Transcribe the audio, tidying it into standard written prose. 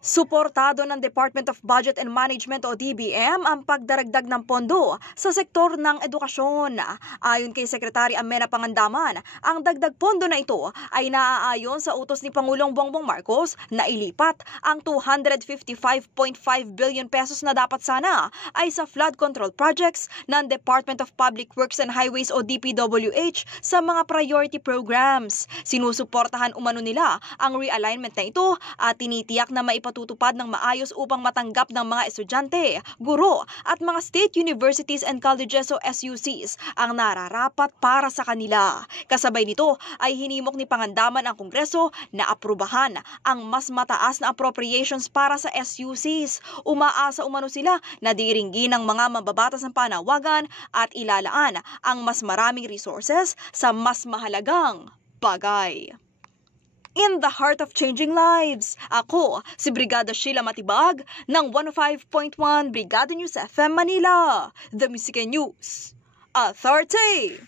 Suportado ng Department of Budget and Management o DBM ang pagdaragdag ng pondo sa sektor ng edukasyon. Ayon kay Secretary Amenah Pangandaman, ang dagdag pondo na ito ay naaayon sa utos ni Pangulong Bongbong Marcos na ilipat ang 255.5 billion pesos na dapat sana ay sa flood control projects ng Department of Public Works and Highways o DPWH sa mga priority programs. Sinusuportahan umano nila ang realignment na ito at tinitiyak na maipatutupad ng maayos upang matanggap ng mga estudyante, guro at mga state universities and colleges o SUCs ang nararapat para sa kanila. Kasabay nito ay hinimok ni Pangandaman ang Kongreso na aprubahan ang mas mataas na appropriations para sa SUCs. Umaasa umano sila na diringgin ng mga mababatas ng panawagan at ilalaan ang mas maraming resources sa mas mahalagang bagay. In the heart of changing lives, ako si Brigada Sheila Matibag ng 105.1 Brigada News FM Manila, The Music News Authority.